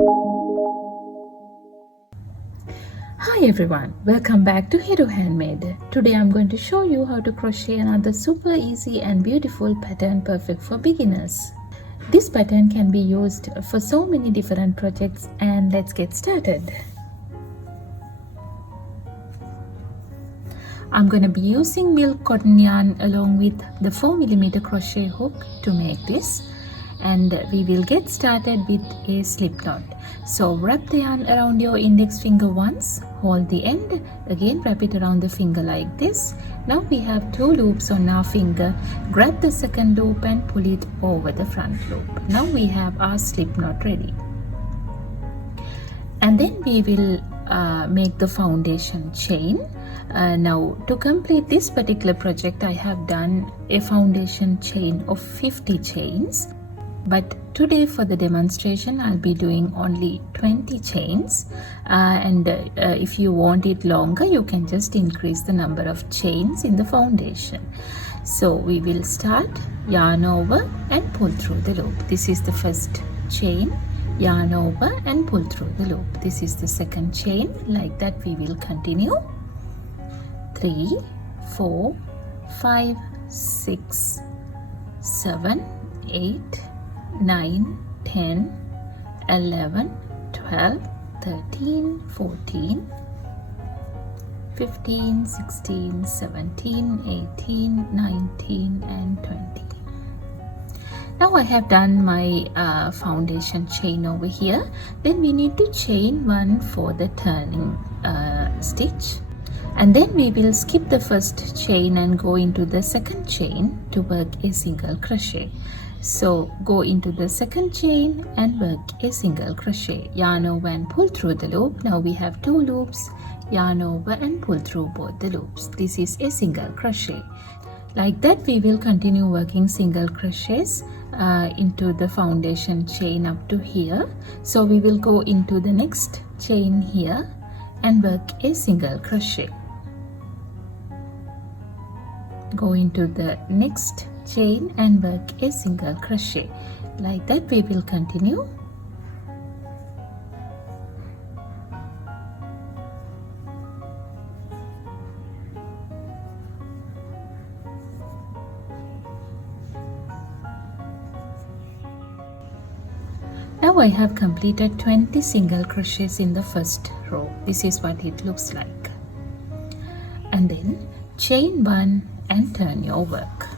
Hi everyone, welcome back to HiruHandmade. Today I'm going to show you how to crochet another super easy and beautiful pattern perfect for beginners. This pattern can be used for so many different projects, and let's get started. I'm going to be using milk cotton yarn along with the 4mm crochet hook to make this, and we will get started with a slip knot. So wrap the yarn around your index finger once, hold the end, again wrap it around the finger like this. Now we have 2 loops on our finger. Grab the second loop and pull it over the front loop. Now we have our slip knot ready. And then we will make the foundation chain. Now to complete this particular project, I have done a foundation chain of 50 chains. But today for the demonstration I'll be doing only 20 chains, and if you want it longer you can just increase the number of chains in the foundation. So we will start yarn over and pull through the loop. This is the first chain, yarn over and pull through the loop. This is the second chain. Like that we will continue. 3, 4, 5, 6, 7, 8, 9, 10, 11, 12, 13, 14, 15, 16, 17, 18, 19 and 20. Now I have done my foundation chain over here. Then we need to chain 1 for the turning stitch. And then we will skip the first chain and go into the second chain to work a single crochet. So go into the second chain and work a single crochet. Yarn over and pull through the loop. Now we have 2 loops. Yarn over and pull through both the loops. This is a single crochet. Like that we will continue working single crochets into the foundation chain up to here. So we will go into the next chain here and work a single crochet. Go into the next chain and work a single crochet. Like that we will continue. Now I have completed 20 single crochets in the first row. This is what it looks like. And then chain 1 and turn your work.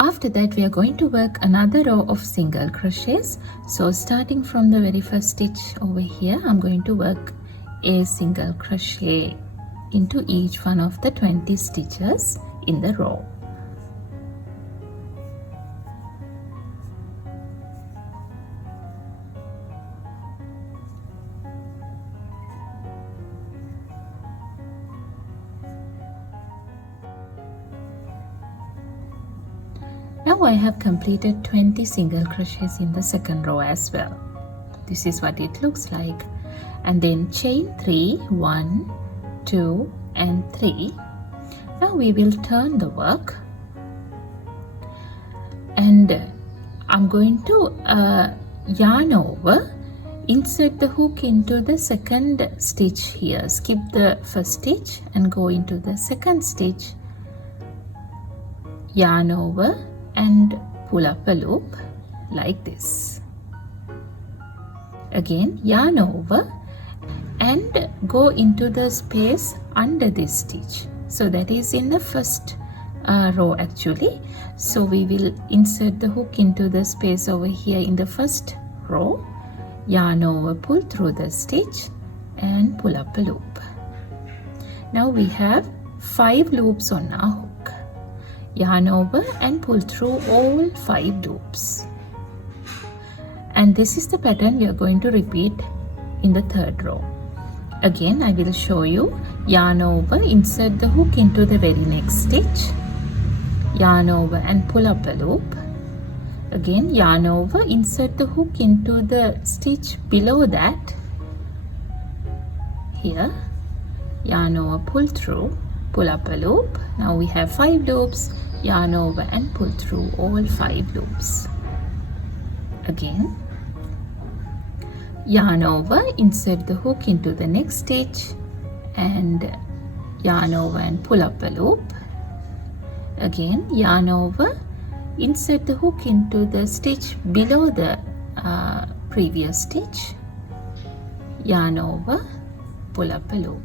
After that we are going to work another row of single crochets. So starting from the very first stitch over here, I'm going to work a single crochet into each one of the 20 stitches in the row. Now I have completed 20 single crochets in the second row as well. This is what it looks like. And then chain 3, 1, 2 and 3. Now we will turn the work, and I'm going to yarn over, insert the hook into the second stitch here, skip the first stitch and go into the second stitch, yarn over and pull up a loop like this. Again yarn over and go into the space under this stitch. So that is in the first row actually. So we will insert the hook into the space over here in the first row, yarn over, pull through the stitch and pull up a loop. Now we have 5 loops on our hook. Yarn over and pull through all 5 loops. And this is the pattern we are going to repeat in the third row. Again I will show you. Yarn over, insert the hook into the very next stitch, yarn over and pull up a loop. Again yarn over, insert the hook into the stitch below that here, yarn over, pull through, pull up a loop. Now we have 5 loops. Yarn over and pull through all 5 loops. Again yarn over, insert the hook into the next stitch and yarn over and pull up a loop. Again yarn over, insert the hook into the stitch below the previous stitch, yarn over, pull up a loop.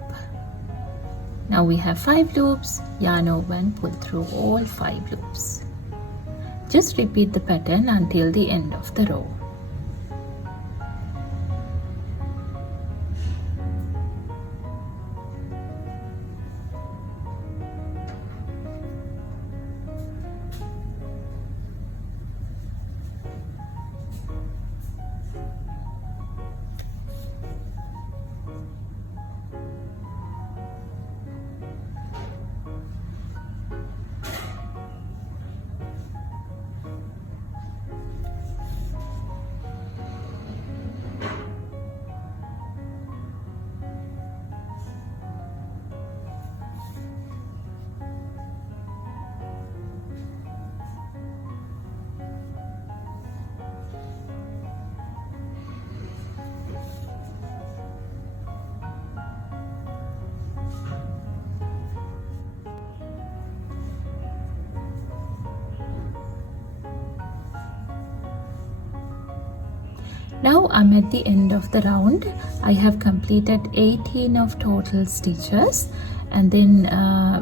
Now we have 5 loops, yarn over and pull through all 5 loops. Just repeat the pattern until the end of the row. Now I'm at the end of the round. I have completed 18 of total stitches, and then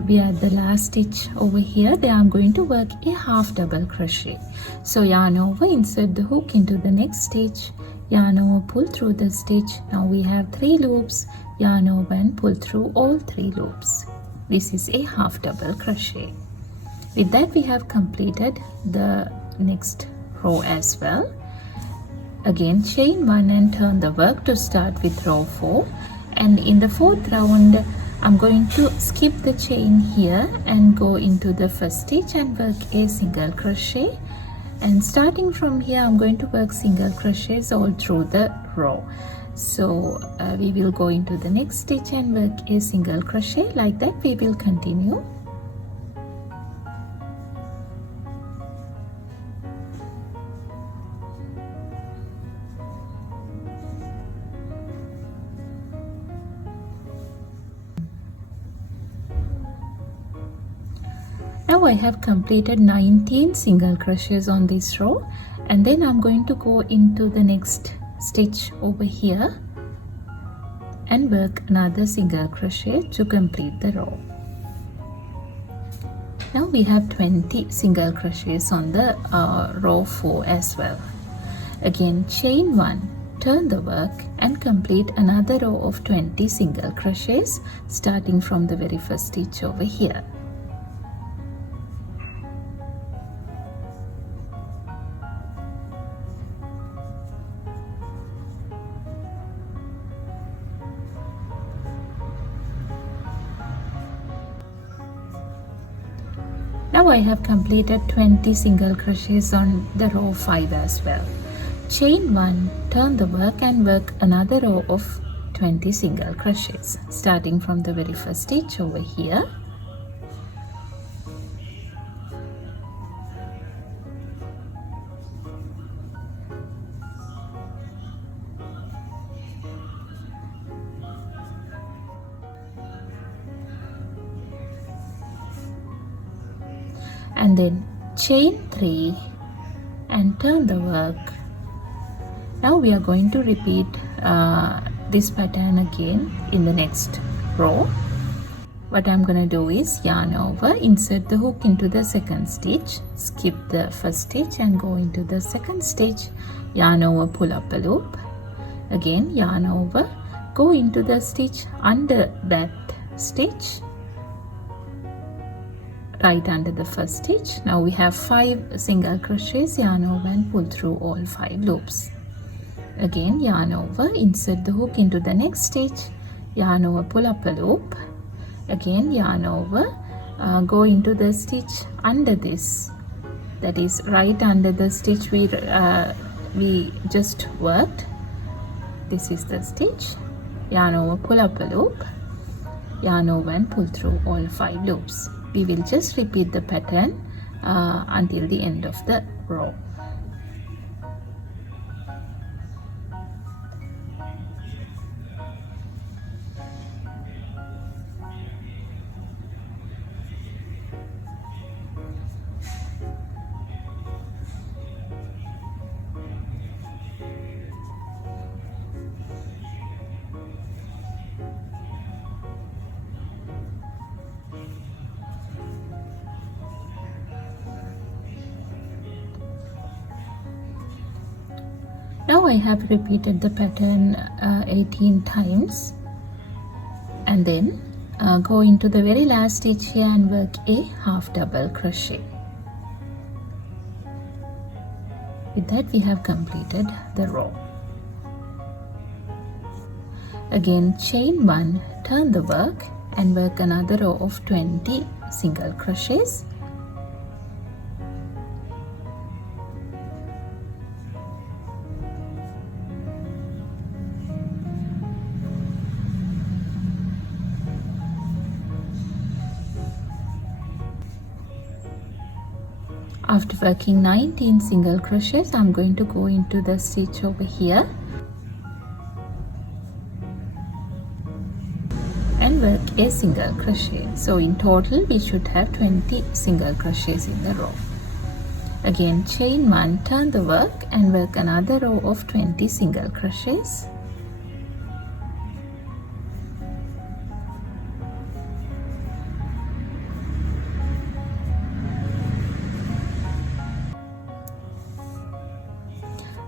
we are at the last stitch over here. There I'm going to work a half double crochet. So yarn over, insert the hook into the next stitch, yarn over, pull through the stitch. Now we have 3 loops, yarn over and pull through all 3 loops. This is a half double crochet. With that we have completed the next row as well. Again chain 1 and turn the work to start with row 4, and in the 4th round I'm going to skip the chain here and go into the first stitch and work a single crochet, and starting from here I'm going to work single crochets all through the row. So we will go into the next stitch and work a single crochet. Like that we will continue. Now I have completed 19 single crochets on this row, and then I'm going to go into the next stitch over here and work another single crochet to complete the row. Now we have 20 single crochets on the row 4 as well. Again chain 1, turn the work and complete another row of 20 single crochets starting from the very first stitch over here. Now I have completed 20 single crochets on the row 5 as well. Chain 1, turn the work and work another row of 20 single crochets starting from the very first stitch over here. And then chain 3 and turn the work. Now we are going to repeat this pattern again in the next row. What I'm going to do is yarn over, insert the hook into the second stitch, skip the first stitch and go into the second stitch, yarn over, pull up a loop. Again yarn over, go into the stitch under that stitch, right under the first stitch. Now we have 5 single crochets, yarn over and pull through all 5 loops. Again yarn over, insert the hook into the next stitch, yarn over, pull up a loop. Again yarn over, go into the stitch under this, that is right under the stitch we just worked. This is the stitch, yarn over, pull up a loop, yarn over and pull through all 5 loops. We will just repeat the pattern until the end of the row. Now I have repeated the pattern 18 times, and then go into the very last stitch here and work a half double crochet. With that we have completed the row. Again chain 1, turn the work and work another row of 20 single crochets. After working 19 single crochets, I'm going to go into the stitch over here and work a single crochet. So in total we should have 20 single crochets in the row. Again chain 1, turn the work and work another row of 20 single crochets.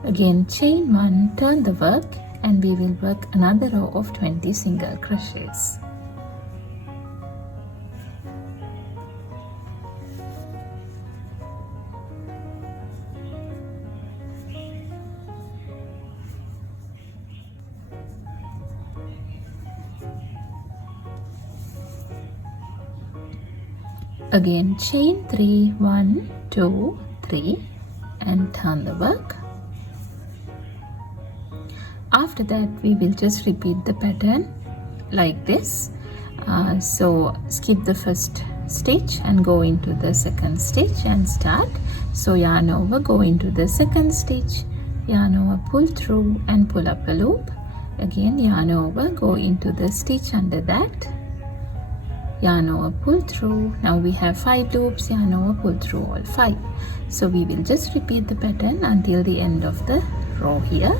Again chain 1, turn the work and we will work another row of 20 single crochets. Again chain 3, 1, 2, 3 and turn the work. After that we will just repeat the pattern like this. So skip the first stitch and go into the second stitch and start. So yarn over, go into the second stitch, yarn over, pull through and pull up a loop. Again yarn over, go into the stitch under that, yarn over, pull through. Now we have 5 loops, yarn over, pull through all 5. So we will just repeat the pattern until the end of the row here.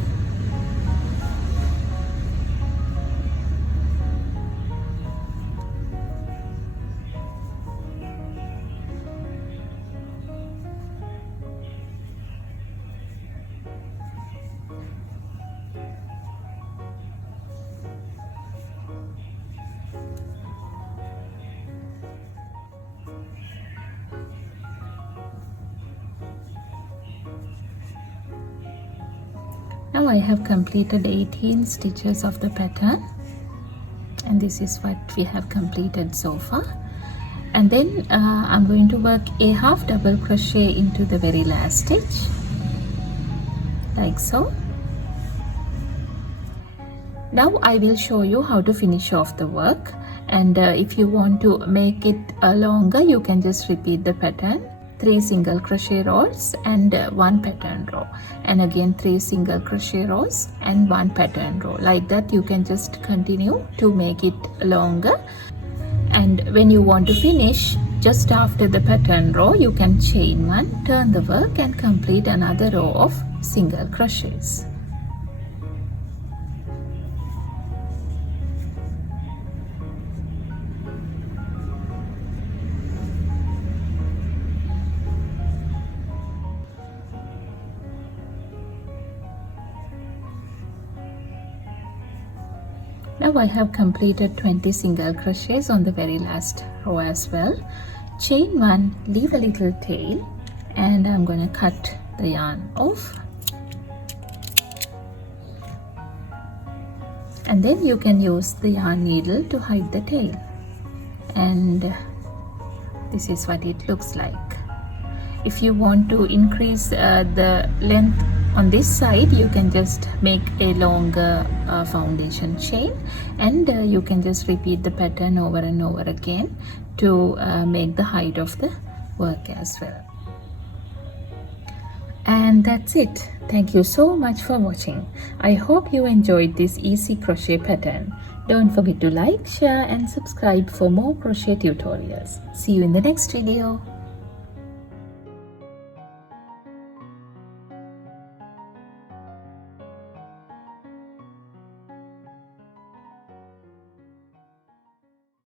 Now I have completed 18 stitches of the pattern, and this is what we have completed so far. And then I'm going to work a half double crochet into the very last stitch like so. Now I will show you how to finish off the work, and if you want to make it longer you can just repeat the pattern, 3 single crochet rows and 1 pattern row, and again 3 single crochet rows and 1 pattern row. Like that you can just continue to make it longer, and when you want to finish just after the pattern row you can chain 1, turn the work and complete another row of single crochets. Now I have completed 20 single crochets on the very last row as well. Chain 1, leave a little tail, and I'm going to cut the yarn off. And then you can use the yarn needle to hide the tail. And this is what it looks like. If you want to increase the length on this side, you can just make a longer foundation chain, and you can just repeat the pattern over and over again to make the height of the work as well. And that's it. Thank you so much for watching. I hope you enjoyed this easy crochet pattern. Don't forget to like, share and subscribe for more crochet tutorials. See you in the next video.